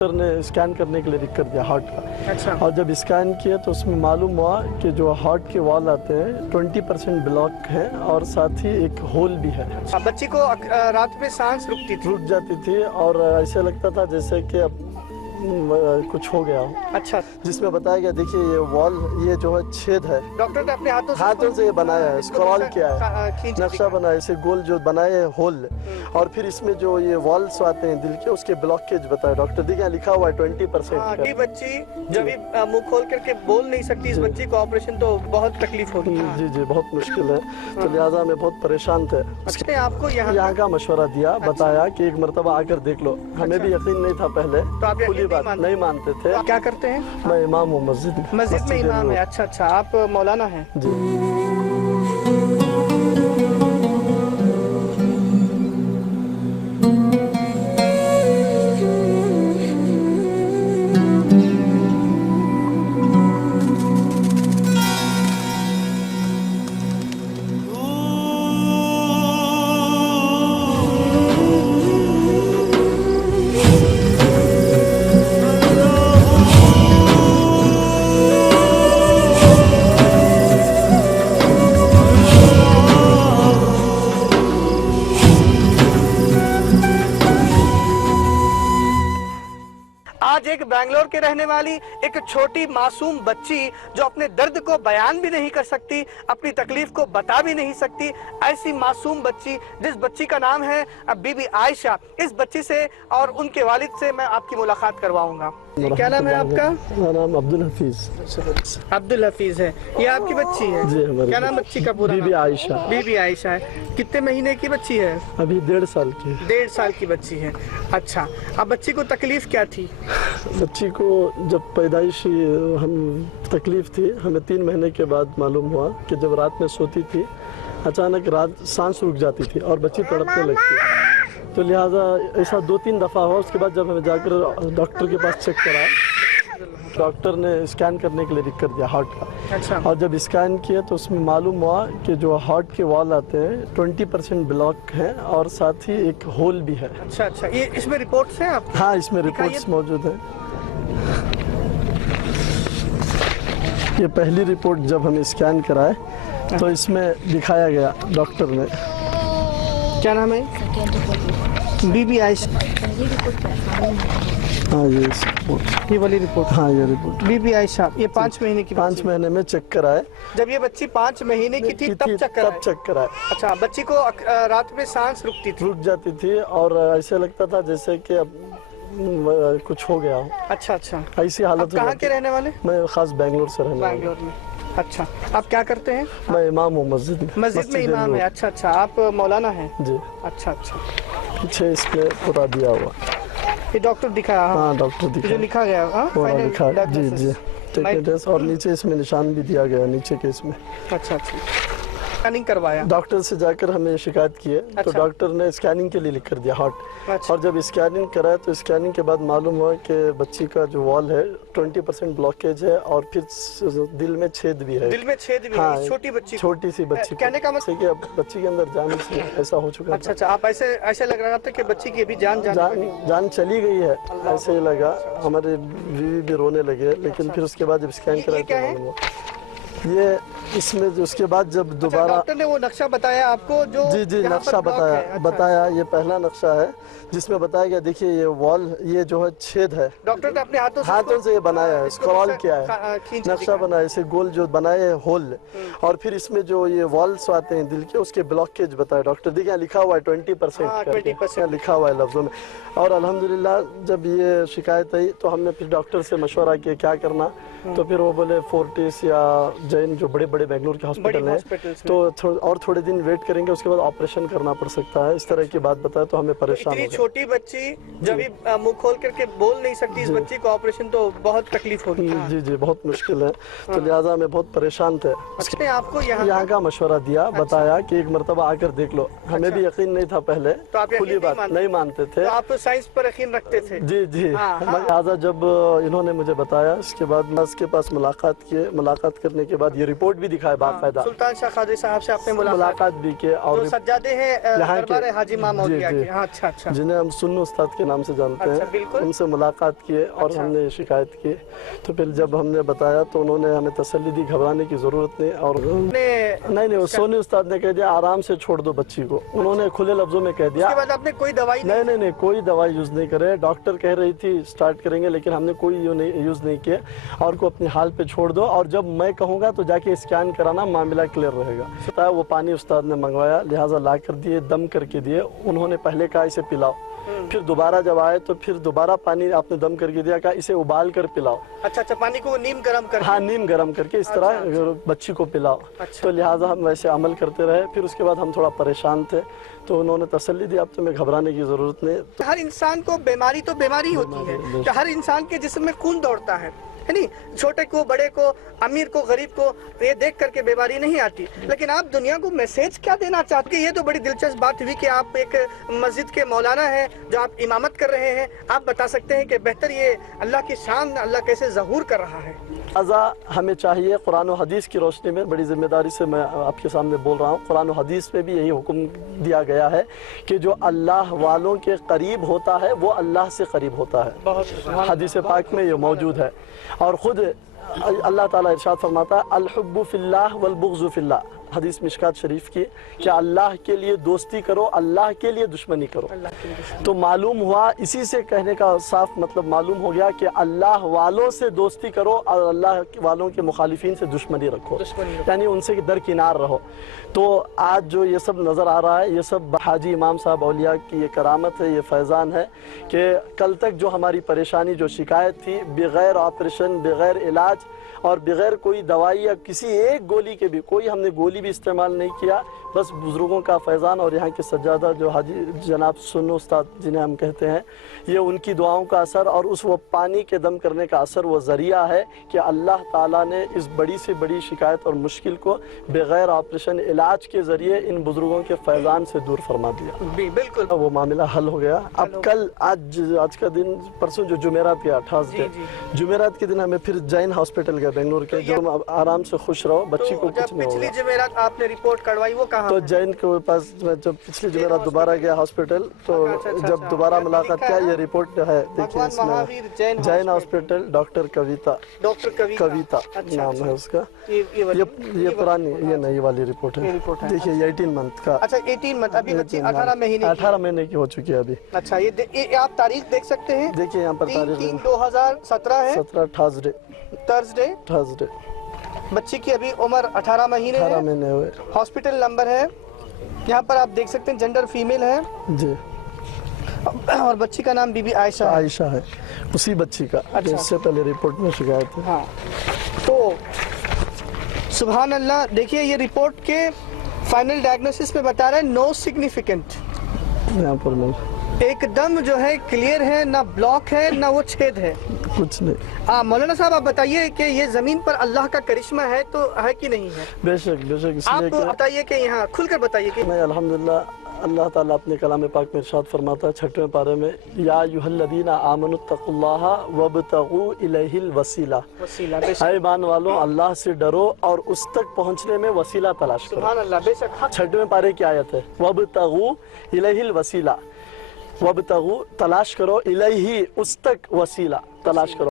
Doctor ने scan करने के लिए लिख कर दिया हार्ट का। अच्छा। और जब स्कैन किया तो उसमें मालूम हुआ कि जो हार्ट के वॉल आते हैं 20% ब्लॉक है और साथ ही एक होल भी है। बच्ची को रात में सांस रुक जाती थी और ऐसे लगता था जैसे कि अब कुछ हो गया हो। अच्छा। जिसमें बताया गया देखिए ये वॉल ये जो है छेद है, डॉक्टर ने अपने हाथों से ये बनाया है, स्क्रॉल किया है, नक्शा बनाया इसे गोल जो बनाए है होल। और फिर इसमें जो ये वॉल्स आते हैं दिल के उसके ब्लॉकेज बताया डॉक्टर। देखिए लिखा हुआ है 20%। बच्ची जब मुंह खोल करके बोल नहीं सकती, इस बच्ची को ऑपरेशन तो बहुत तकलीफ होगी। जी जी बहुत मुश्किल है, तो लिहाजा में बहुत परेशान थे। अच्छा, आपको यहाँ का मशवरा दिया, बताया कि एक मरतबा आकर देख लो। हमें भी यकीन नहीं था पहले, तो आप खुली बात नहीं मानते थे। क्या करते हैं? मैं इमाम हूँ मस्जिद में इमाम है। अच्छा अच्छा, आप मौलाना हैं जी। आज एक बेंगलोर के रहने वाली एक छोटी मासूम बच्ची जो अपने दर्द को बयान भी नहीं कर सकती, अपनी तकलीफ को बता भी नहीं सकती, ऐसी मासूम बच्ची जिस बच्ची का नाम है बीबी आयशा, इस बच्ची से और उनके वालिद से मैं आपकी मुलाकात करवाऊंगा। क्या नाम है आपका? मेरा नाम अब्दुल हफीज। अब्दुल हफीज है। ये आपकी बच्ची है? जी। क्या नाम बच्ची का पूरा? बीबी आयशा। बीबी आयशा है। कितने महीने की बच्ची है? अभी 1.5 साल की। 1.5 साल की बच्ची है। अच्छा, अब बच्ची को तकलीफ क्या थी? बच्ची को जब पैदाइशी हम तकलीफ थी, हमें 3 महीने के बाद मालूम हुआ कि जब रात में सोती थी अचानक रात सांस रुक जाती थी और बच्ची तड़पने लगती। तो लिहाजा ऐसा 2-3 दफ़ा हुआ। उसके बाद जब हमें जाकर डॉक्टर के पास चेक कराया, डॉक्टर ने स्कैन करने के लिए लिख कर दिया हार्ट का। अच्छा। और जब स्कैन किया तो उसमें मालूम हुआ कि जो हार्ट के वॉल आते हैं 20% ब्लॉक हैं और साथ ही एक होल भी है। अच्छा अच्छा, ये इसमें रिपोर्ट्स हैं आपकी? हाँ, इसमें रिपोर्ट्स मौजूद हैं। ये पहली रिपोर्ट जब हम स्कैन कराए तो इसमें दिखाया गया डॉक्टर ने। क्या नाम है? बीबी आयशा। हाँ ये रिपोर्ट, ये वाली रिपोर्ट। हाँ ये रिपोर्ट। बीबी आयशा, ये 5 महीने की? 5 महीने में चेक कराए। जब ये बच्ची 5 महीने की थी तब चेक कराए? अच्छा, बच्ची को रात में सांस रुक जाती थी और ऐसे लगता था जैसे कि अब कुछ हो गया हो। अच्छा अच्छा, ऐसी हालत। कहाँ के रहने वाले? मैं खास बेंगलोर से रहने वाला। बेंगलोर में। अच्छा, आप क्या करते हैं? मैं इमाम हूँ मस्जिद में इमाम है। अच्छा अच्छा, आप मौलाना हैं जी। अच्छा अच्छा, पीछे इसमें पूरा दिया हुआ। ये डॉक्टर दिखाया? हाँ डॉक्टर दिखाया, जो लिखा गया। हाँ लिखा जी जी टेक्निकल। और नीचे इसमें निशान भी दिया गया नीचे के इसमें। अच्छा अच्छा, स्कैनिंग करवाया? डॉक्टर से जाकर हमें शिकायत की है। अच्छा। तो डॉक्टर ने स्कैनिंग के लिए लिख कर दिया हार्ट। अच्छा। और जब स्कैनिंग कराया तो स्कैनिंग के बाद मालूम हुआ कि बच्ची का जो वॉल है 20% ब्लॉकेज है और फिर दिल में छेद भी है। दिल में छेद भी? हाँ, है छोटी बच्ची, छोटी सी बच्ची। कहने का मतलब कि अब बच्ची के अंदर जान ऐसा हो चुका। अच्छा अच्छा, आप ऐसे लग रहा था कि बच्ची की अभी जान चली गई है, ऐसे ही लगा। हमारे बीवी भी रोने लगे। लेकिन फिर उसके बाद जब स्कैन कराया तो मालूम हुआ ये इसमें उसके बाद जब दोबारा डॉक्टर ने वो नक्शा बताया आपको? जो जी नक्शा बताया। ये पहला नक्शा है जिसमें बताया गया देखिए ये वॉल ये जो है छेद है। डॉक्टर ने अपने हाथों से ये बनाया है, स्क्रॉल किया है, नक्शा बनाया इसे गोल जो बनाए है होल। और फिर इसमें जो ये वॉल्स आते हैं दिल के उसके ब्लॉकेज बताया डॉक्टर। देखिए लिखा हुआ है 20% लिखा हुआ है लफ्जों में। और अल्हम्दुलिल्लाह जब ये शिकायत आई तो हमने फिर डॉक्टर से मशवरा किया क्या करना। तो फिर वो बोले फोर्टिस या जैन जो बड़े बड़े बेंगलुरु के हॉस्पिटल हैं तो और थोड़े दिन वेट करेंगे, उसके बाद ऑपरेशन करना पड़ सकता है। इस तरह की बात बताया तो हमें परेशान हो गए। छोटी बच्ची जब मुंह खोल करके बोल नहीं सकती, इस बच्ची को ऑपरेशन तो बहुत तकलीफ होगी। जी जी बहुत मुश्किल है, तो लिहाजा में बहुत परेशान थे। उसने आपको यहाँ का मशवरा दिया, बताया कि एक मरतबा आकर देख लो। हमें भी यकीन नहीं था पहले, तो आप खुली बात नहीं मानते थे। तो आप साइंस पर यकीन रखते थे? जी जी। लिहाजा जब इन्होंने मुझे बताया इसके बाद मैं उसके पास मुलाकात करने के بعد ये रिपोर्ट भी दिखाए बाकायदा। सुल्तान शाह कादरी साहब से आपने मुलाकात भी की और तो सज्जादे हैं यहाँ दरबार के हाजी इमाम जी, औलिया जी। के। हाँ, अच्छा अच्छा जिन्हें हम सुन्नी उस्ताद के नाम से जानते अच्छा, हैं, बिल्कुल। उनसे मुलाकात किए और अच्छा। हमने शिकायत की। तो फिर जब हमने बताया तो उन्होंने हमें तसल्ली दी, घबराने की ज़रूरत नहीं। और नहीं वो सोनी उस्ताद ने कह दिया आराम से छोड़ दो बच्ची को, उन्होंने खुले लफ्ज़ों में कह दिया। उसके बाद आपने कोई दवाई नहीं कोई दवाई यूज़ नहीं करे। डॉक्टर कह रही थी स्टार्ट करेंगे, लेकिन हमने कोई यूज़ नहीं किया और को अपनी हाल पे छोड़ दो, और जब मैं कहूँगा तो जाके स्कैन कराना, मामला क्लियर रहेगा। वो पानी उस्ताद ने मंगवाया, लिहाजा ला कर दिए, दम करके दिए। उन्होंने पहले कहा इसे पिलाओ, फिर दोबारा जब आए तो फिर दोबारा पानी आपने दम करके दिया, कहा इसे उबाल कर पिलाओ। अच्छा, पानी को नीम गरम कर, हाँ नीम गरम करके इस तरह बच्ची को पिलाओ। तो लिहाजा हम वैसे अमल करते रहे। फिर उसके बाद हम थोड़ा परेशान थे तो उन्होंने तसल्ली दी, अब तुम्हें घबराने की ज़रूरत नहीं। हर इंसान को बीमारी तो बीमारी होती है कि हर इंसान के जिस्म में खून दौड़ता है नहीं, छोटे को बड़े को, अमीर को गरीब को, ये देख करके बीमारी नहीं आती। लेकिन आप दुनिया को मैसेज क्या देना चाहते हैं? ये तो बड़ी दिलचस्प बात हुई कि आप एक मस्जिद के मौलाना हैं जो आप इमामत कर रहे हैं। आप बता सकते हैं कि बेहतर ये अल्लाह की शान अल्लाह कैसे ज़हूर कर रहा है? हमें चाहिए, कुरान और हदीस की रोशनी में बड़ी जिम्मेदारी से मैं आपके सामने बोल रहा हूँ, कुरान और हदीस में भी यही हुक्म दिया गया है कि जो अल्लाह वालों के करीब होता है वो अल्लाह से करीब होता है। हदीस पाक में ये मौजूद है। और ख़ुद अल्लाह ताला इरशाद फरमाता है अल हुब्बु फिल्लाह वल बुग़्ज़ु फिल्लाह, हदीस मिशकात शरीफ की, कि अल्लाह के लिए दोस्ती करो, अल्लाह के लिए दुश्मनी करो। तो मालूम हुआ, इसी से कहने का साफ मतलब मालूम हो गया कि अल्लाह वालों से दोस्ती करो और अल्लाह वालों के मुखालिफिन से दुश्मनी रखो, यानी उनसे दरकिनार रहो। तो आज जो ये सब नज़र आ रहा है, ये सब हाजी इमाम साहब औलिया की ये करामत है, ये फैज़ान है कि कल तक जो हमारी परेशानी, जो शिकायत थी, बग़ैर ऑपरेशन, बग़ैर इलाज और बग़ैर कोई दवाई या किसी एक गोली के भी, कोई हमने गोली भी इस्तेमाल नहीं किया, बस बुज़ुर्गों का फैज़ान और यहाँ के सज्जादा जो हाजी जनाब सुन्नी उस्ताद जिन्हें हम कहते हैं, ये उनकी दुआओं का असर और उस वो पानी के दम करने का असर, वो ज़रिया है कि अल्लाह ताला ने इस बड़ी से बड़ी शिकायत और मुश्किल को बग़ैर ऑपरेशन इलाज के ज़रिए इन बुज़ुर्गों के फैज़ान से दूर फरमा दिया। बिल्कुल वो मामला हल हो गया। अब कल आज का दिन, परसों जो जुमेरात गया, थर्सडे, जुमेरात के दिन हमें फिर जैन हॉस्पिटल गए बेंगलोर के, जो आराम से खुश रहो, बच्ची को कुछ नहीं होगा। पिछली जुमेरात आपने रिपोर्ट करवाई, वो कहाँ? तो जैन के पास जब पिछली जुमेरात दोबारा गया हॉस्पिटल, तो जब दोबारा मुलाकात किया, ये रिपोर्ट है देखिए इसमें, जैन हॉस्पिटल, डॉक्टर कविता नाम है उसका। ये पुरानी, ये नई वाली रिपोर्ट है, देखिए ये 18 मंथ का। अच्छा 18 मंथ, अभी बच्ची 18 महीने की हो चुकी है अभी। अच्छा, ये आप तारीख देख सकते हैं, देखिए यहाँ पर तारीख 2017 है, 17 थर्सडे। बच्ची की अभी उम्र 18 महीने हुए। हॉस्पिटल नंबर है यहाँ पर आप देख सकते हैं, जेंडर फीमेल है जी, और बच्ची का नाम बीबी आयशा है, उसी बच्ची का। अच्छा। इससे पहले रिपोर्ट में शिकायत है। हाँ, तो सुभान अल्लाह। देखिए ये रिपोर्ट के फाइनल डायग्नोसिस में बता रहे हैं नो सिग्निफिकेंट, यहाँ पर एकदम जो है क्लियर है, ना ब्लॉक है ना वो छेद है, कुछ नहीं। मौलाना साहब आप बताइए कि ये जमीन पर अल्लाह का करिश्मा है तो है कि नहीं है? बेशक आप बताइए कि यहाँ खुलकर बताइए कि नहीं। अल्हम्दुलिल्लाह, अल्लाह ताला अपने कलाम पाक में इरशाद फरमाता है 6वें पारे में, या अय्युहल्लज़ीना आमनुत्तक़ुल्लाह वब्तगू इलैहिल वसीला, ऐ ईमान वालों अल्लाह से डरो और उस तक पहुँचने में वसीला तलाश करो। सुभान अल्लाह, बेशक 6वें पारे की आयत है, वब्तगू इलैहिल वसीला, वब्तगू तलाश करो, इलैही उस तक, वसीला तलाश करो।